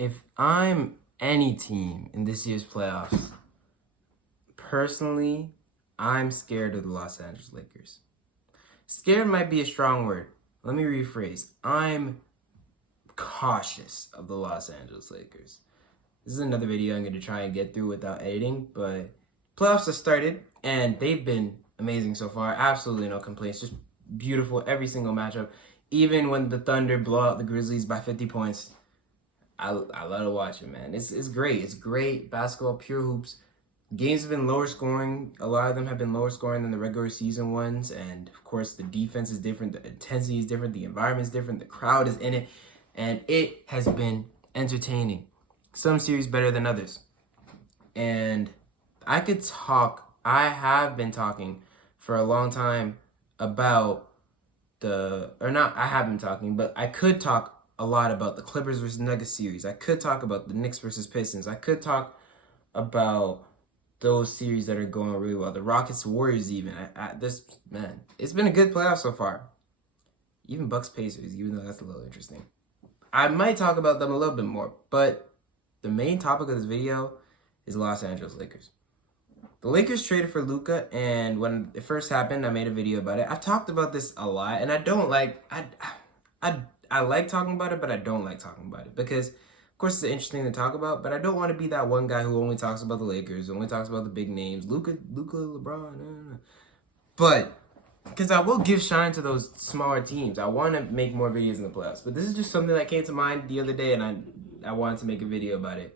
If I'm any team in this year's playoffs, personally, I'm scared of the Los Angeles Lakers. Scared might be a strong word. Let me rephrase. I'm cautious of the Los Angeles Lakers. This is another video I'm going to try and get through without editing, but playoffs have started, and they've been amazing so far. Absolutely no complaints. Just beautiful every single matchup. Even when the Thunder blow out the Grizzlies by 50 points, I love to watch it, man. It's great. It's great basketball, pure hoops. Games have been lower scoring. A lot of them have been lower scoring than the regular season ones. And, of course, the defense is different. The intensity is different. The environment is different. The crowd is in it. And it has been entertaining. Some series better than others. And I have been talking for a long time about I have been talking, but I could talk a lot about the Clippers versus Nuggets series. I could talk about the Knicks versus Pistons. I could talk about those series that are going really well. The Rockets Warriors even. It's been a good playoff so far. Even Bucks Pacers, even though that's a little interesting. I might talk about them a little bit more, but the main topic of this video is Los Angeles Lakers. The Lakers traded for Luka, and when it first happened, I made a video about it. I've talked about this a lot, and I like talking about it, but I don't like talking about it because, of course, it's interesting to talk about, but I don't want to be that one guy who only talks about the Lakers, only talks about the big names, Luka, LeBron, But, because I will give shine to those smaller teams. I want to make more videos in the playoffs, but this is just something that came to mind the other day, and I wanted to make a video about it.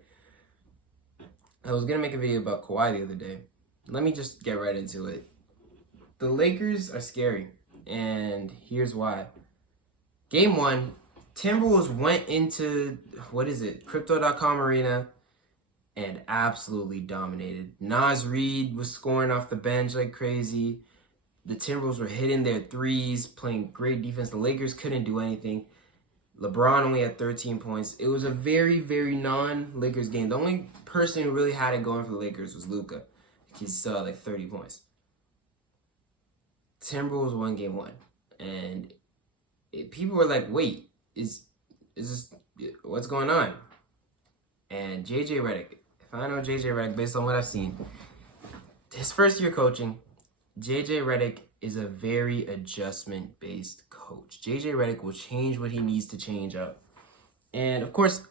I was going to make a video about Kawhi the other day. Let me just get right into it. The Lakers are scary, and here's why. Game 1, Timberwolves went into, Crypto.com Arena and absolutely dominated. Naz Reid was scoring off the bench like crazy. The Timberwolves were hitting their threes, playing great defense. The Lakers couldn't do anything. LeBron only had 13 points. It was a very, very non-Lakers game. The only person who really had it going for the Lakers was Luka. He still had like 30 points. Timberwolves won game 1. And people were like, wait, is this, what's going on? And JJ Redick, if I know JJ Redick based on what I've seen, his first year coaching, JJ Redick is a very adjustment-based coach. JJ Redick will change what he needs to change up. And of course,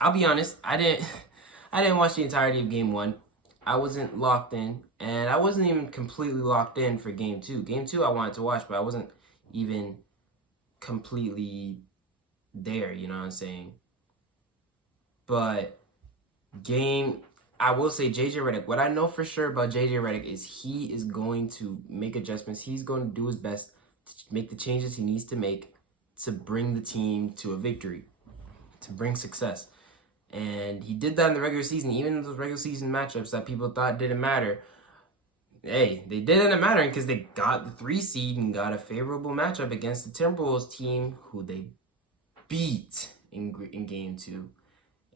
I'll be honest, I didn't watch the entirety of game 1. I wasn't locked in, and I wasn't even completely locked in for game 2. Game 2 I wanted to watch, but I wasn't even completely there, you know what I'm saying? But I will say JJ Redick, what I know for sure about JJ Redick is he is going to make adjustments. He's going to do his best to make the changes he needs to make to bring the team to a victory, to bring success. And he did that in the regular season, even in those regular season matchups that people thought didn't matter. Hey, they didn't matter because they got the 3 seed and got a favorable matchup against the Timberwolves team who they beat in game 2.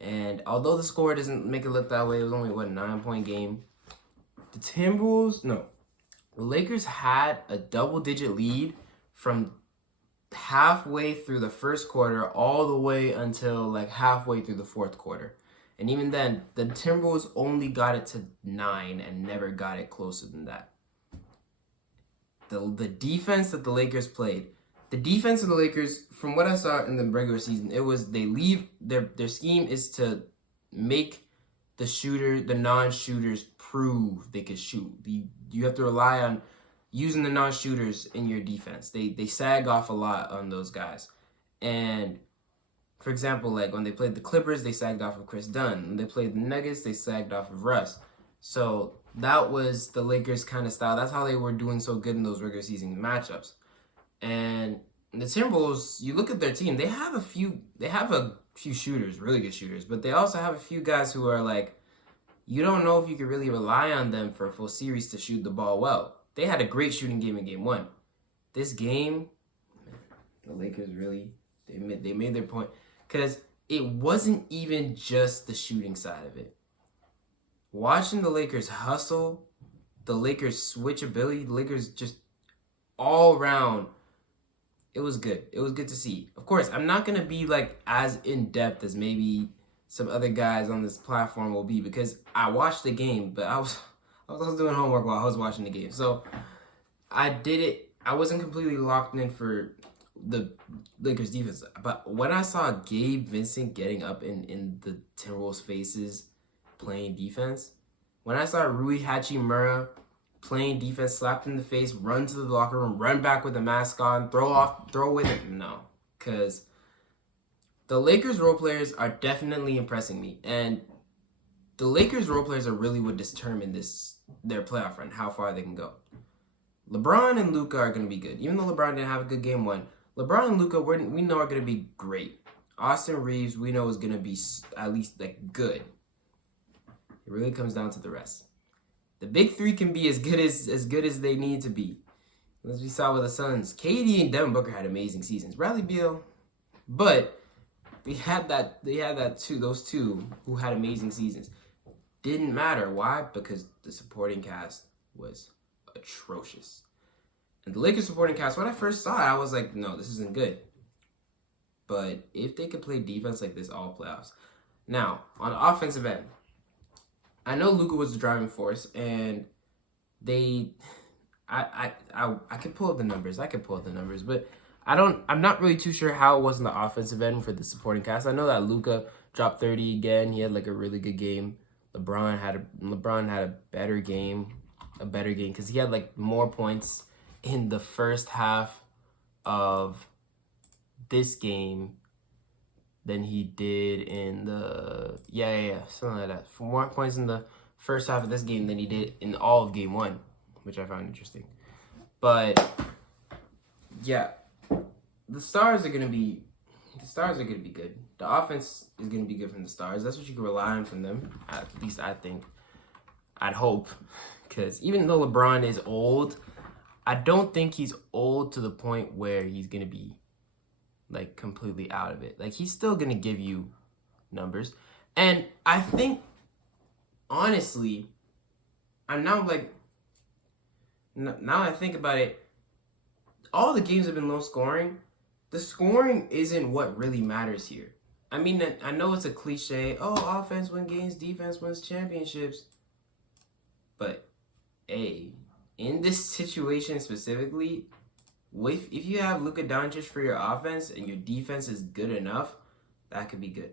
And although the score doesn't make it look that way, it was only, 9-point game. The Lakers had a double-digit lead from halfway through the first quarter all the way until halfway through the fourth quarter. And even then, the Timberwolves only got it to 9 and never got it closer than that. The defense that the Lakers played, the defense of the Lakers, from what I saw in the regular season, it was their scheme is to make the non-shooters prove they could shoot. You have to rely on using the non-shooters in your defense. They sag off a lot on those guys. And for example, when they played the Clippers, they sagged off of Chris Dunn. When they played the Nuggets, they sagged off of Russ. So that was the Lakers kind of style. That's how they were doing so good in those regular season matchups. And the Timberwolves, you look at their team, they have a few shooters, really good shooters, but they also have a few guys who are you don't know if you can really rely on them for a full series to shoot the ball well. They had a great shooting game in game 1. This game, the Lakers really, they made their point. Because it wasn't even just the shooting side of it. Watching the Lakers hustle, the Lakers switchability, the Lakers just all around, it was good. It was good to see. Of course, I'm not gonna be like as in depth as maybe some other guys on this platform will be because I watched the game, but I was doing homework while I was watching the game. So I did it. I wasn't completely locked in for the Lakers defense, but when I saw Gabe Vincent getting up in the Timberwolves faces playing defense, when I saw Rui Hachimura playing defense, slapped in the face, run to the locker room, run back with the mask on, throw away the no, because the Lakers role players are definitely impressing me, and the Lakers role players are really what determine their playoff run, how far they can go. LeBron and Luka are going to be good. Even though LeBron didn't have a good game one, LeBron and Luka we know are going to be great. Austin Reeves we know is going to be at least like good. It really comes down to the rest. The big three can be as good as they need to be. As we saw with the Suns, KD and Devin Booker had amazing seasons. Bradley Beal, but those two who had amazing seasons. Didn't matter. Why? Because the supporting cast was atrocious. And the Lakers supporting cast, when I first saw it, I was like, no, this isn't good. But if they could play defense like this all playoffs. Now, on the offensive end, I know Luka was the driving force, and I could pull up the numbers. But I'm not really too sure how it was in the offensive end for the supporting cast. I know that Luka dropped 30 again. He had like a really good game. LeBron had a better game because he had like more points in the first half of this game than he did in the something like that. For more points in the first half of this game than he did in all of game one, which I found interesting. But yeah, the stars are gonna be good. The offense is gonna be good from the stars. That's what you can rely on from them. At least I think. I'd hope, because even though LeBron is old, I don't think he's old to the point where he's gonna be like completely out of it. Like he's still gonna give you numbers, and I think honestly, now I think about it, all the games have been low scoring. The scoring isn't what really matters here. I mean, I know it's a cliche. Oh, offense wins games, defense wins championships. But, in this situation specifically, if you have Luka Doncic for your offense and your defense is good enough, that could be good.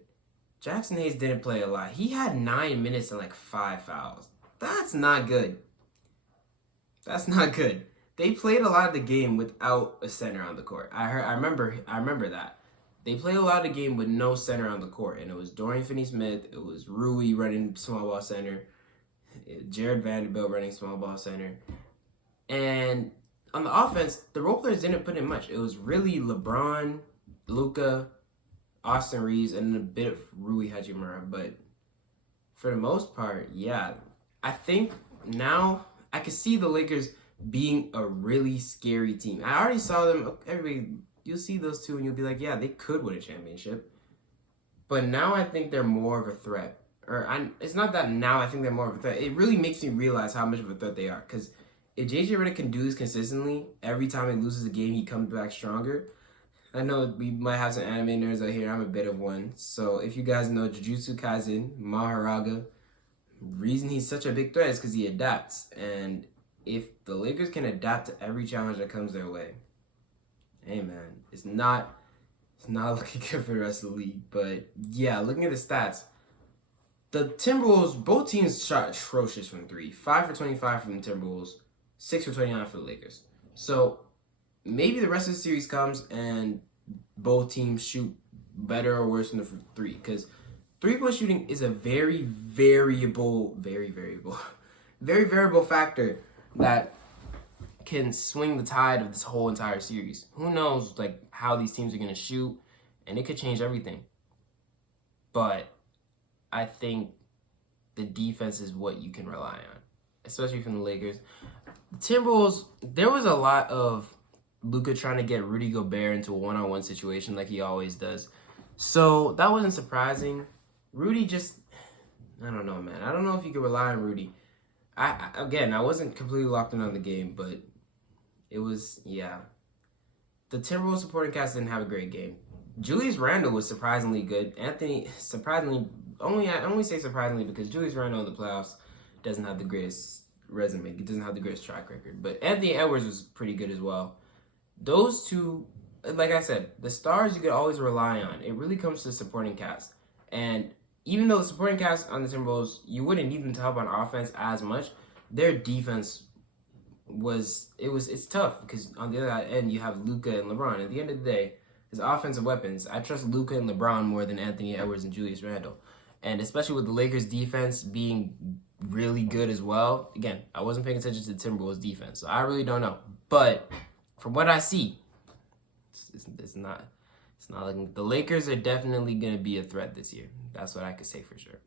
Jackson Hayes didn't play a lot. He had 9 minutes and like 5 fouls. That's not good. They played a lot of the game without a center on the court. I remember that. They played a lot of the game with no center on the court, and it was Dorian Finney-Smith, it was Rui running small ball center, Jared Vanderbilt running small ball center. And on the offense, the role players didn't put in much. It was really LeBron, Luka, Austin Reeves, and a bit of Rui Hachimura. But for the most part, yeah. I think now I can see the Lakers being a really scary team. I already saw them. You'll see those two and you'll be like, yeah, they could win a championship. But now I think they're more of a threat. It's not that now I think they're more of a threat. It really makes me realize how much of a threat they are. Because if JJ Redick can do this consistently, every time he loses a game, he comes back stronger. I know we might have some anime nerds out here. I'm a bit of one. So if you guys know Jujutsu Kaisen, Maharaga, reason he's such a big threat is because he adapts. And if the Lakers can adapt to every challenge that comes their way, hey man, it's not looking good for the rest of the league. But yeah, looking at the stats, the Timberwolves, both teams shot atrocious from three. 5 for 25 from the Timberwolves, 6 for 29 for the Lakers. So maybe the rest of the series comes and both teams shoot better or worse from the three. Because three-point shooting is a very variable factor that can swing the tide of this whole entire series. Who knows like how these teams are going to shoot, and it could change everything. But I think the defense is what you can rely on, especially from the Lakers. The Timberwolves, there was a lot of Luka trying to get Rudy Gobert into a one-on-one situation like he always does. So that wasn't surprising. Rudy just, I don't know, man. I don't know if you can rely on Rudy. I wasn't completely locked in on the game, but it was, yeah. the Timberwolves supporting cast didn't have a great game. Julius Randle was surprisingly good. Anthony, surprisingly, I only say surprisingly because Julius Randle in the playoffs doesn't have the greatest resume. He doesn't have the greatest track record. But Anthony Edwards was pretty good as well. Those two, like I said, the stars you could always rely on. It really comes to the supporting cast. And even though the supporting cast on the Timberwolves, you wouldn't need them to help on offense as much, their defense it's tough because on the other end you have Luka and LeBron. At the end of the day, his offensive weapons, I trust Luka and LeBron more than Anthony Edwards and Julius Randle. And especially with the Lakers defense being really good as well. Again, I wasn't paying attention to the Timberwolves defense, so I really don't know. But from what I see, it's not looking. The Lakers are definitely gonna be a threat this year. That's what I could say for sure.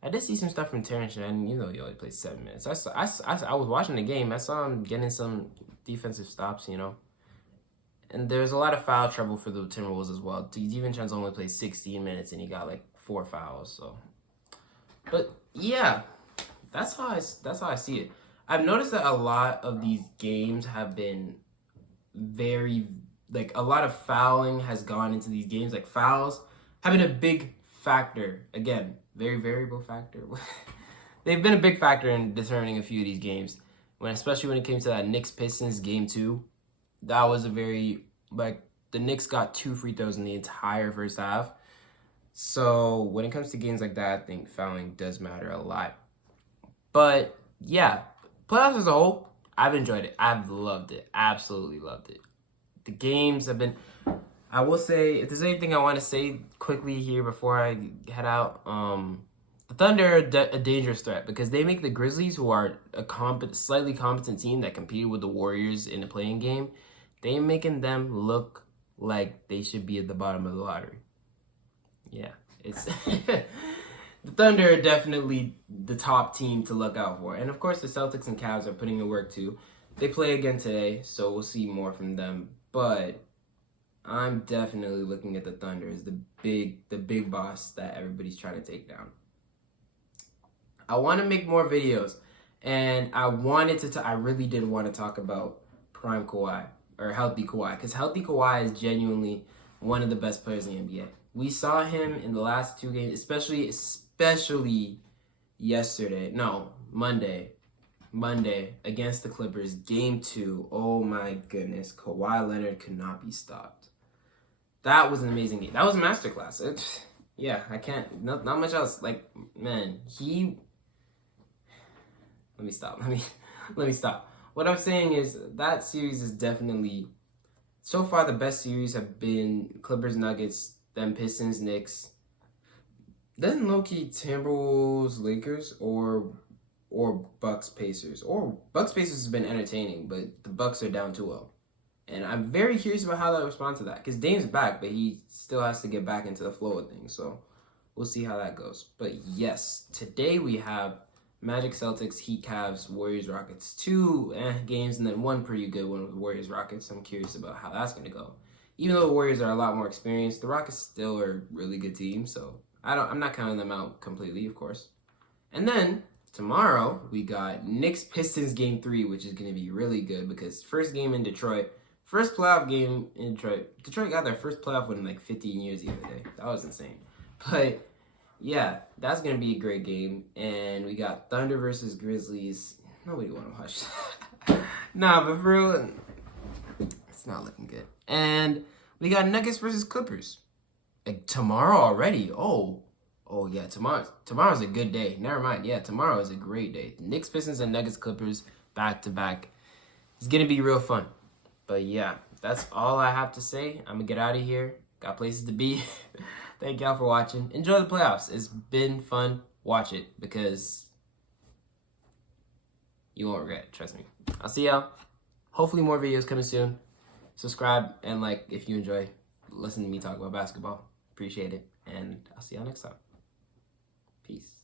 I did see some stuff from Terrence Shannon. You know, he only played 7 minutes. I was watching the game. I saw him getting some defensive stops. And there's a lot of foul trouble for the Timberwolves as well. DiVincenzo only played 16 minutes and he got like 4 fouls. So, but yeah, that's how I see it. I've noticed that a lot of these games have been a lot of fouling has gone into these games. Like fouls have been a big factor. Again, very variable factor. They've been a big factor in determining a few of these games. Especially when it came to that Knicks Pistons game 2, that was a very the Knicks got 2 free throws in the entire first half. So when it comes to games like that, I think fouling does matter a lot. But yeah, playoffs as a whole, I've enjoyed it. I've loved it. Absolutely loved it. The games have been. I will say, if there's anything I want to say quickly here before I head out, the Thunder are a dangerous threat because they make the Grizzlies, who are a slightly competent team that competed with the Warriors in the playing game, they're making them look like they should be at the bottom of the lottery. Yeah, it's the Thunder are definitely the top team to look out for. And of course, the Celtics and Cavs are putting in work too. They play again today, so we'll see more from them. But I'm definitely looking at the Thunder as the big boss that everybody's trying to take down. I want to make more videos, and I really did want to talk about Prime Kawhi, or Healthy Kawhi, because Healthy Kawhi is genuinely one of the best players in the NBA. We saw him in the last 2 games, especially Monday against the Clippers, game 2. Oh my goodness, Kawhi Leonard could not be stopped. That was an amazing game. That was a masterclass. I can't, not much else. Let me stop. Let me stop. What I'm saying is that series is definitely, so far the best series have been Clippers, Nuggets, then Pistons, Knicks, then low-key Timberwolves, Lakers, or Bucks, Pacers. Or Bucks, Pacers has been entertaining, but the Bucks are down 2-0. And I'm very curious about how they'll respond to that. Because Dame's back, but he still has to get back into the flow of things. So we'll see how that goes. But yes, today we have Magic, Celtics, Heat, Cavs, Warriors, Rockets. 2 games and then 1 pretty good one with Warriors, Rockets. I'm curious about how that's going to go. Even though the Warriors are a lot more experienced, the Rockets still are a really good team. So I'm not counting them out completely, of course. And then tomorrow we got Knicks Pistons game 3, which is going to be really good because first game in Detroit. First playoff game in Detroit. Detroit got their first playoff win in like 15 years the other day. That was insane. But yeah, that's going to be a great game. And we got Thunder versus Grizzlies. Nobody want to watch that. Nah, but for real, it's not looking good. And we got Nuggets versus Clippers. Like tomorrow already. Oh yeah, tomorrow's a good day. Never mind. Yeah, tomorrow is a great day. Knicks, Pistons, and Nuggets, Clippers back to back. It's going to be real fun. But yeah, that's all I have to say. I'm going to get out of here. Got places to be. Thank y'all for watching. Enjoy the playoffs. It's been fun. Watch it because you won't regret it. Trust me. I'll see y'all. Hopefully more videos coming soon. Subscribe and like if you enjoy listening to me talk about basketball. Appreciate it. And I'll see y'all next time. Peace.